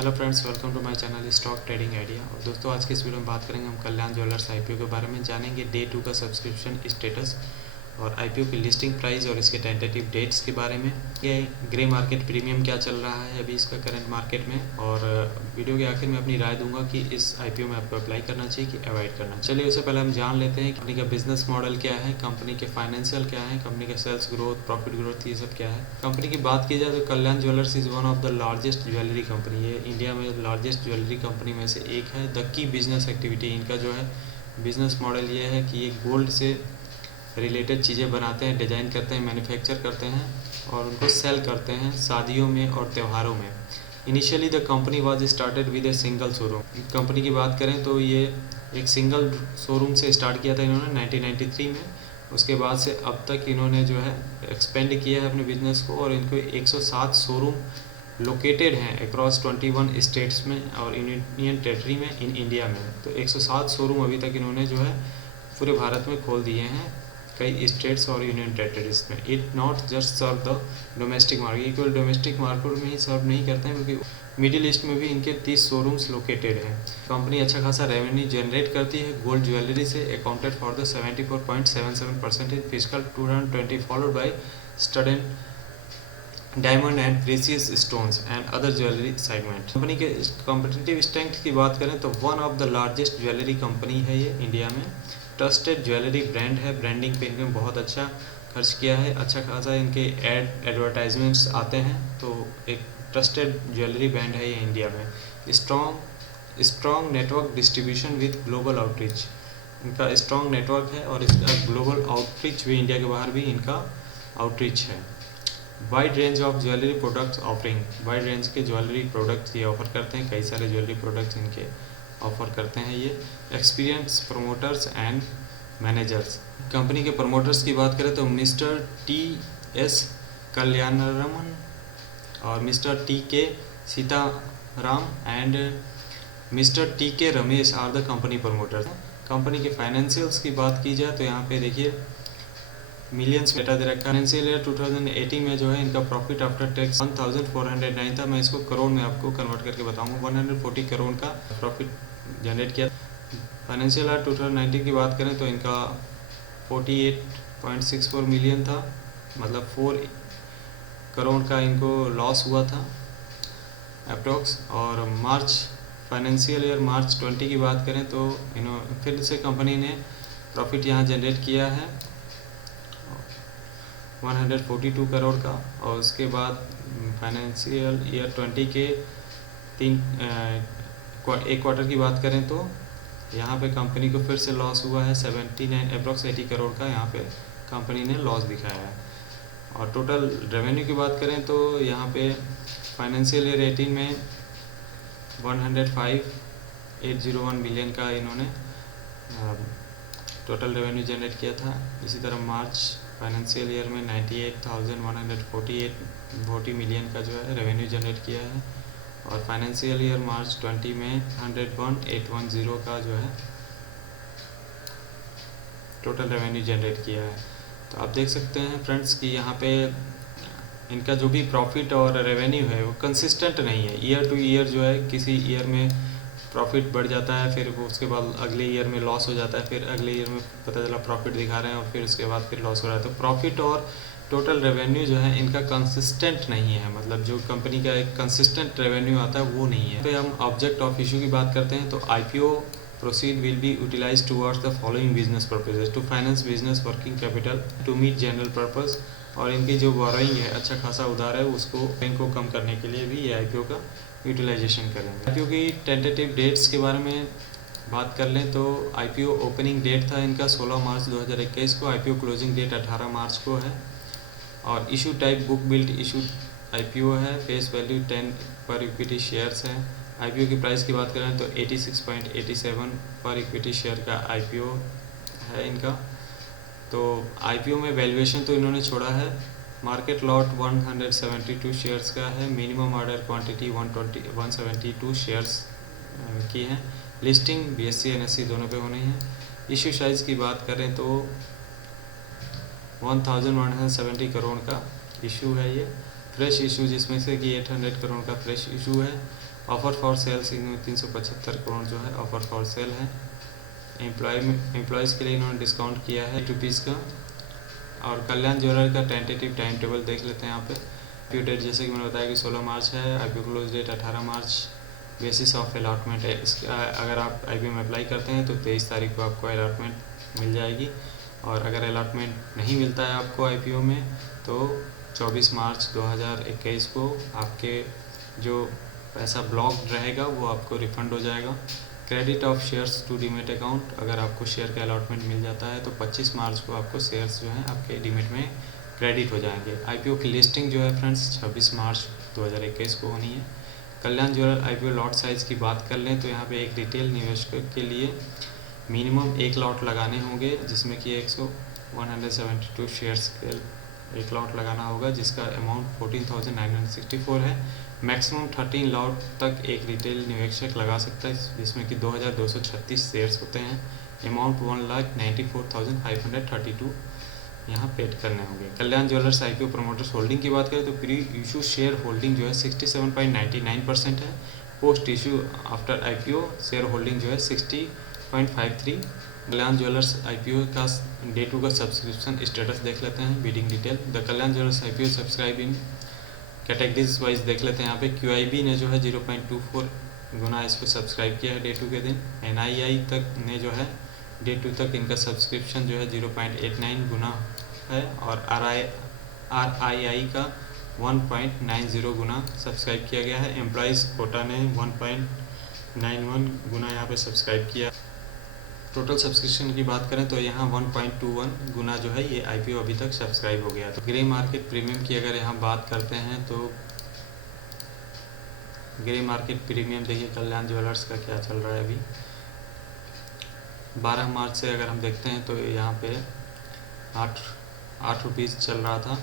Hello friends, welcome to my channel stock trading idea. और दोस्तों, आज के इस वीडियो में बात करेंगे हम कल्याण ज्वेलर्स आईपीओ के बारे में। जानेंगे डे 2 का सब्सक्रिप्शन स्टेटस और आईपीओ की लिस्टिंग प्राइस और इसके टेंटेटिव डेट्स के बारे में। ये ग्रे मार्केट प्रीमियम क्या चल रहा है अभी इसका करंट मार्केट में। और वीडियो के आखिर में अपनी राय दूंगा कि इस आईपीओ में आपको अप्लाई करना चाहिए कि अवॉइड करना चाहिए। चलिए, उससे पहले हम जान लेते हैं कंपनी का बिजनेस मॉडल क्या है, कंपनी के फाइनेंशियल क्या है, कंपनी का सेल्स ग्रोथ, प्रॉफिट ग्रोथ, ये सब क्या है। कंपनी की बात की जाए तो Kalyan jewellers is one of the largest jewellery company. ये इंडिया में लार्जेस्ट ज्वेलरी कंपनी में से एक है। द की बिजनेस एक्टिविटी, इनका जो है बिजनेस मॉडल ये है कि ये गोल्ड से रिलेटेड चीज़ें बनाते हैं, डिज़ाइन करते हैं, मैन्युफैक्चर करते हैं और उनको सेल करते हैं शादियों में और त्योहारों में। Initially the company was started with a single showroom. Company की बात करें तो ये एक सिंगल शोरूम से स्टार्ट किया था इन्होंने 1993 में। उसके बाद से अब तक इन्होंने जो है एक्सपेंड किया है अपने बिजनेस को और इनको 107 शोरूम लोकेटेड हैं अक्रॉस 21 स्टेट्स में और यूनियन टेरिटरी में इन इंडिया में। तो 107 शोरूम अभी तक इन्होंने जो है पूरे भारत में खोल दिए हैं कई स्टेट्स और यूनियन टेरिटरीज में। It not just serve the domestic market, केवल डोमेस्टिक मार्केट में ही सर्व नहीं करते हैं क्योंकि मिडिल ईस्ट में भी इनके 30 शोरूम्स लोकेटेड हैं। कंपनी अच्छा खासा रेवेन्यू जनरेट करती है गोल्ड ज्वेलरी से, accounted for the 74.77% in physical 2020, followed by stud and diamond and precious stones and other jewellery segment. Company के कॉम्पिटिटिव स्ट्रेंथ की बात करें तो one of the largest jewellery company है ये इंडिया में। ट्रस्टेड ज्वेलरी ब्रांड है, ब्रांडिंग पे इन्होंने बहुत अच्छा खर्च किया है, अच्छा खासा इनके एडवर्टाइजमेंट्स आते हैं। तो एक ट्रस्टेड ज्वेलरी ब्रांड है ये इंडिया में। Strong network distribution with global outreach, इनका स्ट्रॉन्ग नेटवर्क है और इसका ग्लोबल आउटरीच भी, इंडिया के बाहर भी इनका आउटरीच है। Wide range of jewellery products offering, wide range के ज्वेलरी प्रोडक्ट्स ये ऑफर करते हैं, कई सारे ज्वेलरी प्रोडक्ट्स इनके ऑफर करते हैं ये। Experience promoters and managers, company के प्रमोटर्स की बात करें तो मिस्टर टी एस कल्याणरमन और मिस्टर टी के Sitaram and mister T K Ramesh are the company promoters. Company के फाइनेंशियल्स की बात की जाए तो यहाँ पे देखिए मिलियंस डेटा दे रखा है। फाइनेंशियल ईयर 2018 में जो है इनका प्रॉफिट आफ्टर टैक्स 1409 था। मैं इसको करोड़ में आपको कन्वर्ट करके बताऊंगा। 140 करोड़ का प्रॉफिट जनरेट किया। फाइनेंशियल ईयर 2019 की बात करें तो इनका 48.64 मिलियन था, मतलब 4 करोड़ का इनको लॉस हुआ था अप्रोक्स। और मार्च फाइनेंशियल ईयर मार्च 20 की बात करें तो इन्होंने फिर से कंपनी ने प्रॉफिट यहाँ जनरेट किया है 142 करोड़ का। और उसके बाद फाइनेंशियल ईयर 20 के एक क्वार्टर की बात करें तो यहाँ पे कंपनी को फिर से लॉस हुआ है 79 अप्रॉक्स 80 करोड़ का यहाँ पे कंपनी ने लॉस दिखाया है। और टोटल रेवेन्यू की बात करें तो यहाँ पे फाइनेंशियल ईयर 18 में 105,801 मिलियन का इन्होंने टोटल रेवेन्यू जनरेट किया था। इसी तरह मार्च फाइनेंशियल ईयर में 98,148 मिलियन का जो है रेवेन्यू जनरेट किया है। और फाइनेंशियल ईयर मार्च 20 में 101,810 का जो है टोटल रेवेन्यू जनरेट किया है। तो आप देख सकते हैं फ्रेंड्स कि यहाँ पे इनका जो भी प्रॉफिट और रेवेन्यू है वो कंसिस्टेंट नहीं है। ईयर टू ईयर जो है किसी ईयर में प्रॉफिट बढ़ जाता है, फिर उसके बाद अगले ईयर में लॉस हो जाता है, फिर अगले ईयर में पता चला प्रॉफिट दिखा रहे हैं और फिर उसके बाद फिर लॉस हो रहा है। तो प्रॉफिट और टोटल रेवेन्यू जो है इनका कंसिस्टेंट नहीं है, मतलब जो कंपनी का एक कंसिस्टेंट रेवेन्यू आता है वो नहीं है। तो हम ऑब्जेक्ट ऑफ इशू की बात करते हैं तो IPO proceed will be utilized towards the following business purposes: to finance business working capital, to meet general purpose। और इनकी जो बोरोइंग है अच्छा खासा उधार है उसको बैंक को कम करने के लिए भी ये आईपीओ का यूटिलाइजेशन करेंगे। आईपीओ की टेंटेटिव डेट्स के बारे में बात कर लें तो आईपीओ ओपनिंग डेट था इनका 16 मार्च 2021 को। आईपीओ क्लोजिंग डेट 18 मार्च को है। और issue type book build issue IPO है। फेस वैल्यू 10 पर इक्विटी शेयर्स है। आईपीओ की प्राइस की बात करें तो 86.87 पर इक्विटी शेयर का आईपीओ है इनका। तो आईपीओ में वैल्यूएशन तो इन्होंने छोड़ा है। मार्केट लॉट 172 शेयर्स का है। मिनिमम ऑर्डर क्वांटिटी 172 शेयर्स की हैं। लिस्टिंग बीएससी एनएससी दोनों पे होनी है। इशू साइज़ की बात करें तो 1170 करोड़ का इशू है ये। फ्रेश इशू जिसमें से कि 800 करोड़ का फ्रेश इशू है ऑफर फॉर सेल 375 करोड़ जो है ऑफर फॉर सेल है। एम्प्लॉयज़ के लिए इन्होंने डिस्काउंट किया है ₹8 का। और कल्याण ज्वेलर का टेंटेटिव टाइम टेबल देख लेते हैं यहाँ पे। आईपीओ डेट जैसे कि मैंने बताया कि 16 मार्च है, आईपीओ क्लोज डेट 18 मार्च। बेसिस ऑफ अलॉटमेंट है, इसका अगर आप आईपीओ में अप्लाई करते हैं तो 23 तारीख को आपको अलॉटमेंट मिल जाएगी। और अगर अलॉटमेंट नहीं मिलता है आपको आईपीओ में तो 24 मार्च 2021 को आपके जो पैसा ब्लॉक्ड रहेगा वो आपको रिफ़ंड हो जाएगा। Credit of shares to demat account, अगर आपको शेयर का अलॉटमेंट मिल जाता है तो 25 मार्च को आपको शेयर्स जो हैं आपके डीमेट में क्रेडिट हो जाएंगे। आईपीओ की लिस्टिंग जो है फ्रेंड्स 26 मार्च 2021 को होनी है। कल्याण ज्वेलर आईपीओ लॉट साइज़ की बात कर लें तो यहाँ पे एक रिटेल निवेशक के लिए मिनिमम 1 लॉट लगाने होंगे, जिसमें कि 172 शेयर्स के एक लॉट लगाना होगा, जिसका अमाउंट 14,964 है। मैक्सिमम 13 लॉट तक एक रिटेल निवेशक लगा सकता है, जिसमें कि 2,236 शेयर्स होते हैं। अमाउंट 1,94,532 यहाँ पेड करने होंगे। कल्याण ज्वेलर्स आईपीओ प्रमोटर्स होल्डिंग की बात करें तो प्री इशू शेयर होल्डिंग जो है 67.99% है। Post issue after IPO share holding जो है 60.53। कल्याण ज्वेलर्स आईपीओ का डे 2 का सब्सक्रिप्शन स्टेटस देख लेते हैं। Bidding detail, the Kalyan jewellers IPO subscribe in categories wise देख लेते हैं। यहाँ पे QIB ने जो है 0.24 गुना इसको सब्सक्राइब किया है डे 2 के दिन। NII तक ने जो है डे 2 तक इनका सब्सक्रिप्शन जो है 0.89 गुना है। और RII का 1.90 गुना सब्सक्राइब किया गया है। एम्प्लॉइज़ कोटा ने 1.91 गुना यहाँ पे सब्सक्राइब किया। टोटल सब्सक्रिप्शन की बात करें तो यहाँ 1.21 गुना जो है ये आईपीओ अभी तक सब्सक्राइब हो गया। तो ग्रे मार्केट प्रीमियम की अगर यहाँ बात करते हैं तो ग्रे मार्केट प्रीमियम देखिए कल्याण ज्वेलर्स का क्या चल रहा है अभी। 12 मार्च से अगर हम देखते हैं तो यहाँ पे 8 रुपीज़ चल रहा था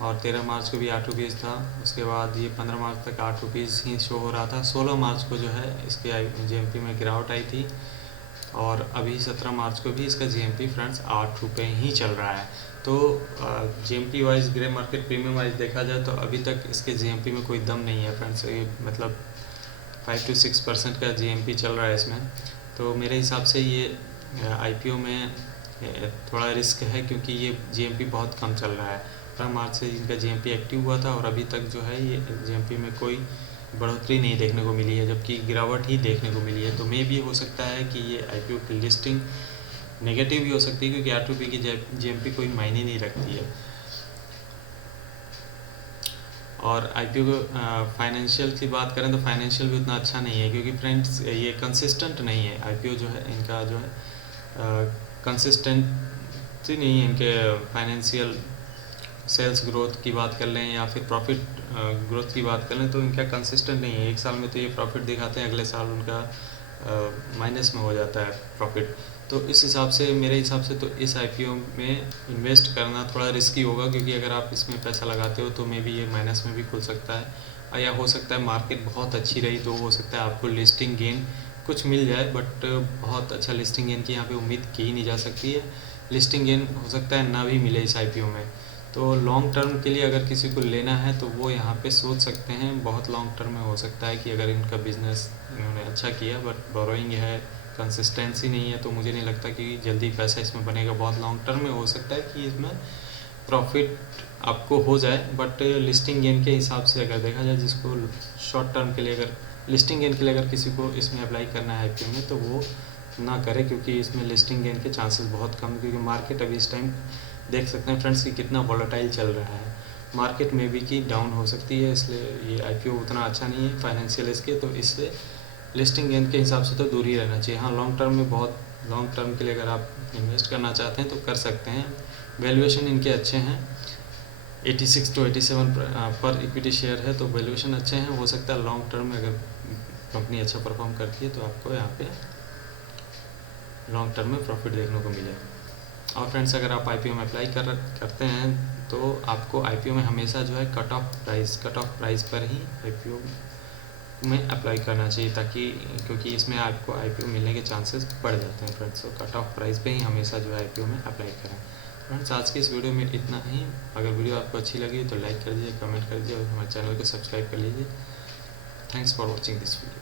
और 13 मार्च को भी 8 रुपीज़ था। उसके बाद ये 15 मार्च तक 8 रुपीज़ ही शो हो रहा था। 16 मार्च को जो है इसके GMP में गिरावट आई थी और अभी 17 मार्च को भी इसका GMP फ्रेंड्स 8 रुपये ही चल रहा है। तो GMP wise grey market premium wise देखा जाए तो अभी तक इसके GMP में कोई दम नहीं है फ्रेंड्स। ये मतलब 5 to 6% का GMP चल रहा है इसमें। तो मेरे हिसाब से ये IPO में थोड़ा रिस्क है, क्योंकि ये GMP बहुत कम चल रहा है। 15 मार्च से इनका GMP एक्टिव हुआ था और अभी तक जो है ये GMP में कोई बढ़ोतरी नहीं देखने को मिली है, जबकि गिरावट ही देखने को मिली है। तो मे भी हो सकता है कि ये आईपीओ की लिस्टिंग नेगेटिव भी हो सकती है, क्योंकि 8 रुपये की GMP कोई मायने नहीं रखती है। और आईपीओ को फाइनेंशियल की बात करें तो फाइनेंशियल भी उतना अच्छा नहीं है, क्योंकि फ्रेंड्स ये कंसिस्टेंट नहीं है। आईपीओ जो है इनका जो है कंसिस्टेंसी नहीं है इनके फाइनेंशियल। सेल्स ग्रोथ की बात कर लें या फिर प्रॉफिट ग्रोथ की बात कर लें तो इनका कंसिस्टेंट नहीं है। एक साल में तो ये प्रॉफिट दिखाते हैं, अगले साल उनका माइनस में हो जाता है प्रॉफिट। तो इस हिसाब से मेरे हिसाब से तो इस आईपीओ में इन्वेस्ट करना थोड़ा रिस्की होगा, क्योंकि अगर आप इसमें पैसा लगाते हो तो मे बी ये माइनस में भी खुल सकता है, या हो सकता है मार्केट बहुत अच्छी रही तो हो सकता है आपको लिस्टिंग गेन कुछ मिल जाए, बट बहुत अच्छा लिस्टिंग गेन की यहाँ पे उम्मीद की ही नहीं जा सकती है। लिस्टिंग गेन हो सकता है ना भी मिले इस आईपीओ में। तो लॉन्ग टर्म के लिए अगर किसी को लेना है तो वो यहाँ पे सोच सकते हैं। बहुत लॉन्ग टर्म में हो सकता है कि अगर इनका बिजनेस इन्होंने अच्छा किया बट बोरोइंग है, कंसिस्टेंसी नहीं है, तो मुझे नहीं लगता कि जल्दी पैसा इसमें बनेगा। बहुत लॉन्ग टर्म में हो सकता है कि इसमें प्रॉफिट आपको हो जाए, बट लिस्टिंग गेन के हिसाब से अगर देखा जाए, जिसको शॉर्ट टर्म के लिए अगर लिस्टिंग गेन के लिए अगर किसी को इसमें अप्लाई करना है आईपीओ में तो वो ना करे, क्योंकि इसमें लिस्टिंग गेन के चांसेस बहुत कम, क्योंकि मार्केट अभी इस टाइम देख सकते हैं फ्रेंड्स कि कितना वॉलेटाइल चल रहा है। मार्केट में भी की डाउन हो सकती है, इसलिए ये आईपीओ उतना अच्छा नहीं है फाइनेंशियल इसके, तो इससे लिस्टिंग गेन के हिसाब से तो दूर ही रहना चाहिए। हाँ, लॉन्ग टर्म में बहुत लॉन्ग टर्म के लिए अगर आप इन्वेस्ट करना चाहते हैं तो कर सकते हैं। वैल्यूएशन इनके अच्छे हैं, 86 to 87 पर इक्विटी शेयर है, तो वैल्यूएशन अच्छे हैं। हो सकता है लॉन्ग टर्म में अगर कंपनी अच्छा परफॉर्म करती है तो आपको यहाँ पे लॉन्ग टर्म में प्रॉफिट देखने को मिलेगा। और फ्रेंड्स, अगर आप आईपीओ में अप्लाई करते हैं तो आपको आईपीओ में हमेशा जो है कट ऑफ प्राइस पर ही आईपीओ में अप्लाई करना चाहिए, ताकि क्योंकि इसमें आपको आईपीओ मिलने के चांसेस बढ़ जाते हैं फ्रेंड्स। तो कट ऑफ प्राइस पे ही हमेशा जो है आईपीओ में अप्लाई करें। फ्रेंड्स, आज की इस वीडियो में इतना ही। अगर वीडियो आपको अच्छी लगी तो लाइक कर दीजिए, कमेंट कर दीजिए और हमारे चैनल को सब्सक्राइब कर लीजिए। Thanks for watching this video.